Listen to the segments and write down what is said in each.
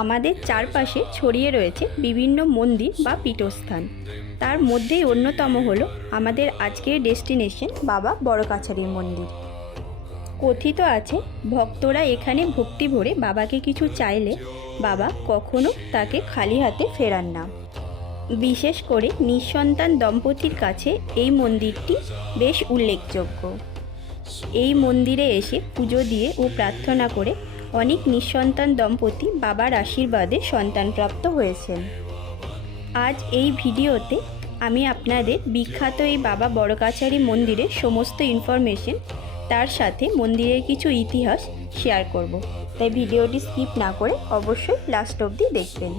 আমাদের চারপাশে ছড়িয়ে রয়েছে বিভিন্ন মন্দির বা পীঠস্থান। তার মধ্যেই অন্যতম হলো আমাদের আজকের ডেস্টিনেশন বাবা বড় কাছারির মন্দির। কথিত আছে ভক্তরা এখানে ভক্তি ভরে বাবাকে কিছু চাইলে বাবা কখনো তাকে খালি হাতে ফেরান না। বিশেষ করে নিঃসন্তান দম্পতির কাছে এই মন্দিরটি বেশ উল্লেখযোগ্য। এই মন্দিরে এসে পুজো দিয়ে ও প্রার্থনা করে অনেক নিঃসন্তান দম্পতি বাবার আশীর্বাদে সন্তানপ্রাপ্ত হয়েছেন। আজ এই ভিডিওতে আমি আপনাদের বিখ্যাত এই বাবা বড় কাছারি মন্দিরের সমস্ত ইনফরমেশন, তার সাথে মন্দিরের কিছু ইতিহাস শেয়ার করব। তাই ভিডিওটি স্কিপ না করে অবশ্যই লাস্ট অবধি দেখবেন।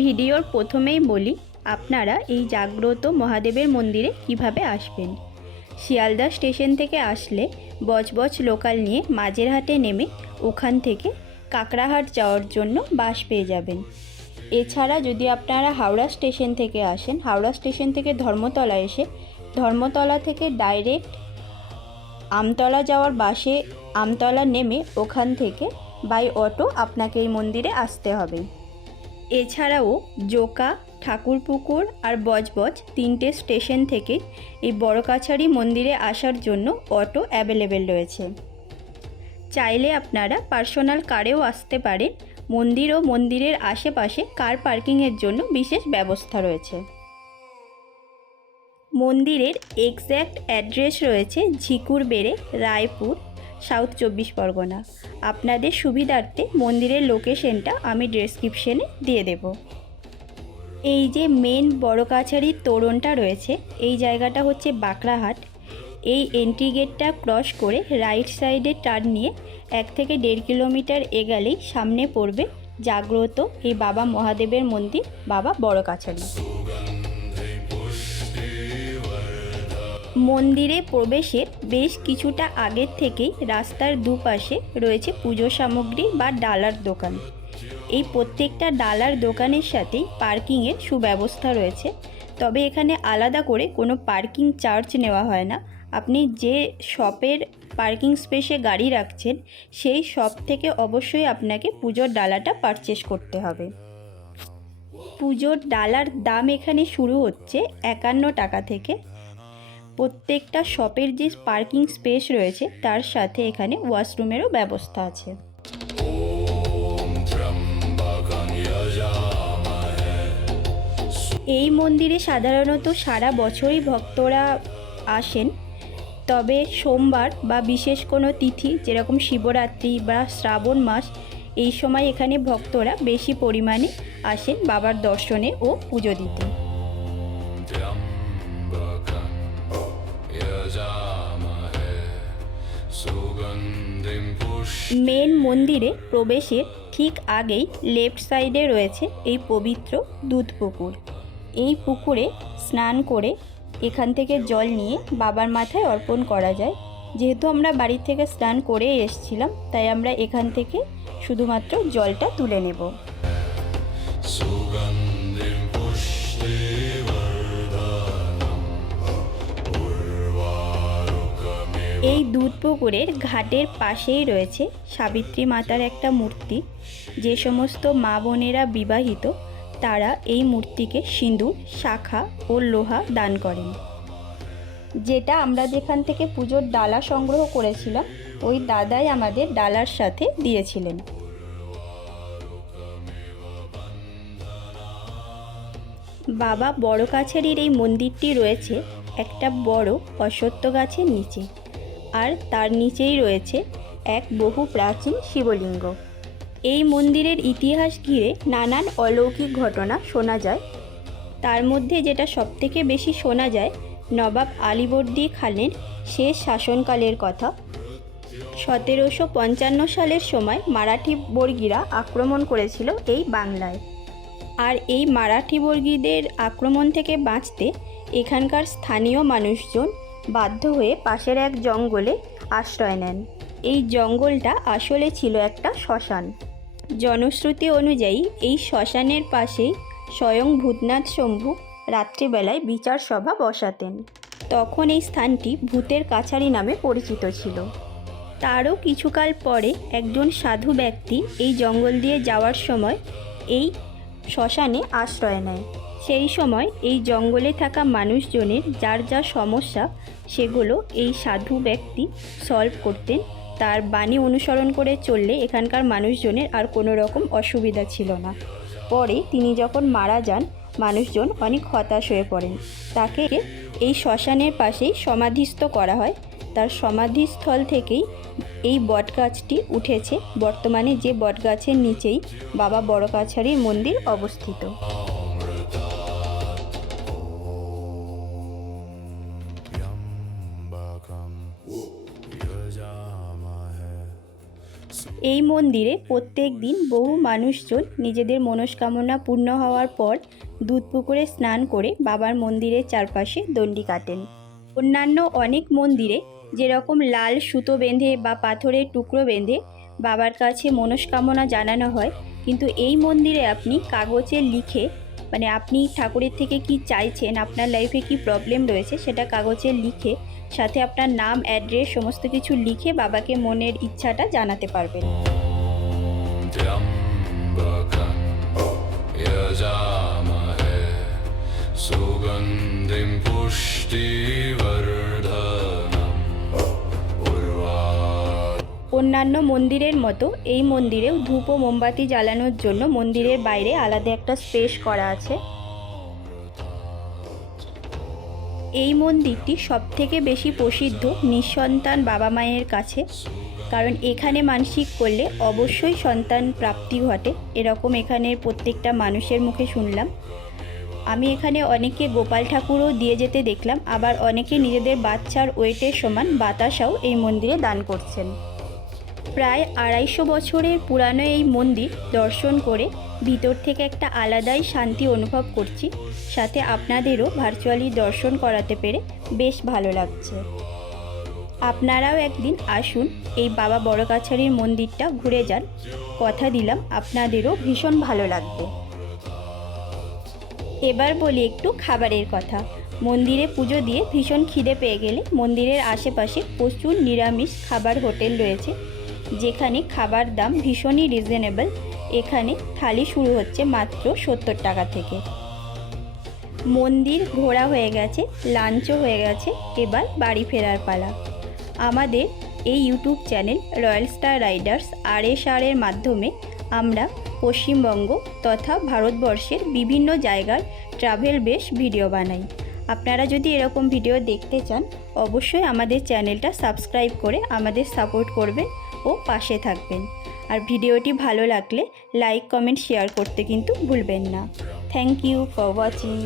ভিডিওর প্রথমেই বলি আপনারা এই জাগ্রত মহাদেবের মন্দিরে কিভাবে আসবেন। শিয়ালদা স্টেশন থেকে আসলে বজবজ লোকাল নিয়ে মাঝেরহাটে নেমে ওখান থেকে কাকড়াহাট যাওয়ার জন্য বাস পেয়ে যাবেন। এছাড়া যদি আপনারা হাওড়া স্টেশন থেকে আসেন, হাওড়া স্টেশন থেকে ধর্মতলা এসে ধর্মতলা থেকে ডাইরেক্ট আমতলা যাওয়ার বাসে আমতলা নেমে ওখান থেকে বাই অটো আপনাকে এই মন্দিরে আসতে হবে। এছাড়াও জোকা, ঠাকুরপুকুর আর বজবজ তিনটে স্টেশন থেকে এই বড় কাছারি মন্দিরে আসার জন্য অটো অ্যাভেলেবেল রয়েছে। চাইলে আপনারা পার্সোনাল কারেও আসতে পারেন। মন্দির ও মন্দিরের আশেপাশে কার পার্কিংয়ের জন্য বিশেষ ব্যবস্থা রয়েছে। মন্দিরের এক্স্যাক্ট অ্যাড্রেস রয়েছে ঝিকুরবেড়ে, রায়পুর, সাউথ 24 পরগনা। আপনাদের সুবিধার্থে মন্দিরের লোকেশনটা আমি ডেসক্রিপশনে দিয়ে দেব। এই যে মেন বড় কাছারির তোরণটা রয়েছে, এই জায়গাটা হচ্ছে বাঁকড়াহাট। এই এন্ট্রি গেটটা ক্রস করে রাইট সাইডে টার্ন নিয়ে 1 থেকে 1.5 কিলোমিটার এগালেই সামনে পড়বে জাগ্রত এই বাবা মহাদেবের মন্দির বাবা বড় কাছারি। মন্দিরে প্রবেশের বেশ কিছুটা আগের থেকেই রাস্তার দুপাশে রয়েছে পুজো সামগ্রী বা ডালার দোকান। এই প্রত্যেকটা ডালার দোকানের সাথেই পার্কিংয়ের সুব্যবস্থা রয়েছে। তবে এখানে আলাদা করে কোনো পার্কিং চার্জ নেওয়া হয় না। আপনি যে শপের পার্কিং স্পেসে গাড়ি রাখছেন সেই শপ থেকে অবশ্যই আপনাকে পুজোর ডালাটা পারচেস করতে হবে। পুজোর ডালার দাম এখানে শুরু হচ্ছে 51 টাকা থেকে। প্রত্যেকটা শপের যে পার্কিং স্পেস রয়েছে তার সাথে এখানে ওয়াশরুমেরও ব্যবস্থা আছে। এই মন্দিরে সাধারণত সারা বছরই ভক্তরা আসেন, তবে সোমবার বা বিশেষ কোনো তিথি যেরকম শিবরাত্রি বা শ্রাবণ মাস, এই সময় এখানে ভক্তরা বেশি পরিমাণে আসেন বাবার দর্শনে ও পুজো দিতে। মেন মন্দিরে প্রবেশের ঠিক আগেই লেফট সাইডে রয়েছে এই পবিত্র দুধ পুকুর। এই পুকুরে স্নান করে এখান থেকে জল নিয়ে বাবার মাথায় অর্পণ করা যায়। যেহেতু আমরা বাড়ি থেকে স্নান করে এসেছিলাম, তাই আমরা এখান থেকে শুধুমাত্র জলটা তুলে নেব। এই দুধ পুকুরের ঘাটের পাশেই রয়েছে সাবিত্রী মাতার একটা মূর্তি। যে সমস্ত মা বোনেরা বিবাহিত তারা এই মূর্তিকে সিঁদুর, শাখা ও লোহা দান করেন। যেটা আমরা যেখান থেকে পুজোর ডালা সংগ্রহ করেছিলাম ওই দাদাই আমাদের ডালার সাথে দিয়েছিলেন। বাবা বড় কাছারির এই মন্দিরটি রয়েছে একটা বড় অশ্বত্থ গাছের নিচে, আর তার নিচেই রয়েছে এক বহু প্রাচীন শিবলিঙ্গ। এই মন্দিরের ইতিহাস ঘিরে নানান অলৌকিক ঘটনা শোনা যায়। তার মধ্যে যেটা সবথেকে বেশি শোনা যায় নবাব আলীবর্দী খানের শেষ শাসনকালের কথা। 1755 সালের সময় মারাঠি বর্গীরা আক্রমণ করেছিল এই বাংলায়। আর এই মারাঠি বর্গীদের আক্রমণ থেকে বাঁচতে এখানকার স্থানীয় মানুষজন বাধ্য হয়ে পাশের এক জঙ্গলে আশ্রয় নেন। এই জঙ্গলটা আসলে ছিল একটা শ্মশান। জনশ্রুতি অনুযায়ী এই শ্মশানের পাশেই স্বয়ং ভূতনাথ শম্ভু রাত্রিবেলায় বিচার সভা বসাতেন। তখন এই স্থানটি ভূতের কাছারি নামে পরিচিত ছিল। তারও কিছুকাল পরে একজন সাধু ব্যক্তি এই জঙ্গল দিয়ে যাওয়ার সময় এই শ্মশানে আশ্রয় নেয়। সেই সময় এই জঙ্গলে থাকা মানুষজনের যার যা সমস্যা সেগুলো এই সাধু ব্যক্তি সলভ করতেন। তার বাণী অনুসরণ করে চললে এখানকার মানুষজনের আর কোনো রকম অসুবিধা ছিল না। পরে তিনি যখন মারা যান, মানুষজন অনেক হতাশ হয়ে পড়েন। তাকে এই শ্মশানের পাশেই সমাধিস্থ করা হয়। তার সমাধিস্থল থেকেই এই বটগাছটি উঠেছে। বর্তমানে যে বটগাছের নিচেই বাবা বড় কাছারির মন্দির অবস্থিত। এই মন্দিরে প্রত্যেক দিন বহু মানুষজন নিজেদের মনস্কামনা পূর্ণ হওয়ার পর দুধ পুকুরে স্নান করে বাবার মন্দিরের চারপাশে দণ্ডি কাটেন। অন্যান্য অনেক মন্দিরে যেরকম লাল সুতো বেঁধে বা পাথরের টুকরো বেঁধে বাবার কাছে মনস্কামনা জানানো হয়, কিন্তু এই মন্দিরে আপনি কাগজে লিখে, মানে আপনি ঠাকুরের থেকে কি চাইছেন, আপনার লাইফে কি প্রবলেম রয়েছে সেটা কাগজে লিখে, সাথে আপনার নাম, অ্যাড্রেস সমস্ত কিছু লিখে বাবাকে মনের ইচ্ছাটা জানাতে পারবেন। অন্যান্য মন্দিরের মতো এই মন্দিরেও ধূপ ও মোমবাতি জ্বালানোর জন্য মন্দিরের বাইরে আলাদা একটা স্পেস করা আছে। এই মন্দিরটি সবথেকে বেশি প্রসিদ্ধ নিঃসন্তান বাবা মায়ের কাছে, কারণ এখানে মানসিক করলে অবশ্যই সন্তান প্রাপ্তি ঘটে, এরকম এখানের প্রত্যেকটা মানুষের মুখে শুনলাম। আমি এখানে অনেকে গোপাল ঠাকুরও দিয়ে যেতে দেখলাম, আবার অনেকে নিজেদের বাচ্চার ওয়েটের সমান বাতাসাও এই মন্দিরে দান করছেন। প্রায় 250 বছরের পুরানো এই মন্দির দর্শন করে ভিতর থেকে একটা আলাদাই শান্তি অনুভব করছি। সাথে আপনাদেরও ভার্চুয়ালি দর্শন করাতে পেরে বেশ ভালো লাগছে। আপনারাও একদিন আসুন, এই বাবা বড় কাছারির মন্দিরটা ঘুরে যান। কথা দিলাম আপনাদেরও ভীষণ ভালো লাগবে। এবার বলি একটু খাবারের কথা। মন্দিরে পুজো দিয়ে ভীষণ খিদে পেয়ে গেলে মন্দিরের আশেপাশে প্রচুর নিরামিষ খাবার হোটেল রয়েছে, যেখানে খাবার দাম ভীষণই রিজনেবল। এখানে থালি শুরু হচ্ছে মাত্র 70 টাকা থেকে। মন্দির ঘোরা হয়ে গেছে, লাঞ্চও হয়ে গেছে, এবার বাড়ি ফেরার পালা। আমাদের এই YouTube channel royal star Riders RSR এর মাধ্যমে আমরা পশ্চিমবঙ্গ তথা ভারতবর্ষের বিভিন্ন জায়গার ট্রাভেল বেস ভিডিও বানাই। আপনারা যদি এরকম ভিডিও দেখতে চান, অবশ্যই আমাদের চ্যানেলটা সাবস্ক্রাইব করে আমাদের সাপোর্ট করবেন ও পাশে থাকবেন। আর ভিডিওটি ভালো লাগলে লাইক, কমেন্ট, শেয়ার করতে কিন্তু ভুলবেন না। Thank you for watching.